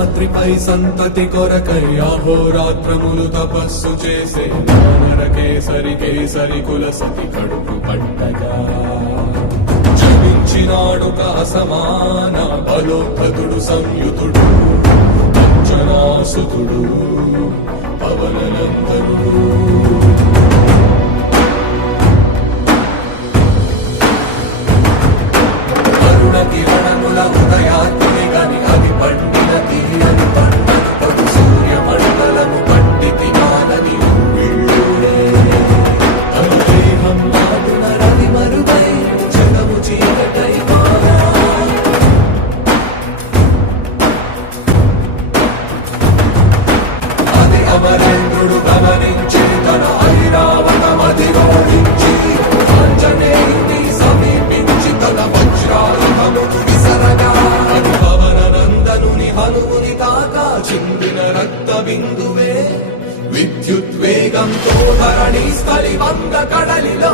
శేషాద్రిపై సంతతి కొరకై అహోరాత్రములు తపస్సు చేసే నరకేసరి కేసరి కుల సతి కడుపు పట్టగా జపించినాడుక అసమాన బలోద్ధతుడు సంయుతుడు అంజనాసుతుడు పవననందనుడు. కిరణముల ఉదయాత్మి గని అది పండిన తీరని పంటను పడు సూర్య మండలము పండితి మాలని ఉవ్విళ్ళూరే అనుదేహం నాటున రవి మరుగై జగము చీకటై మారా. అది అమరేంద్రుడు గమనించి తన ఐరావతమధిరోహించి ఆంజనేయుని సమీపించి తన వజ్రాయుధమును విసరగా అది పవననందనుని హనుముని తాకా చిందిన రక్త బిందువే విద్యుద్వేగంతో ధరణి స్థలి వంగ కడలిలో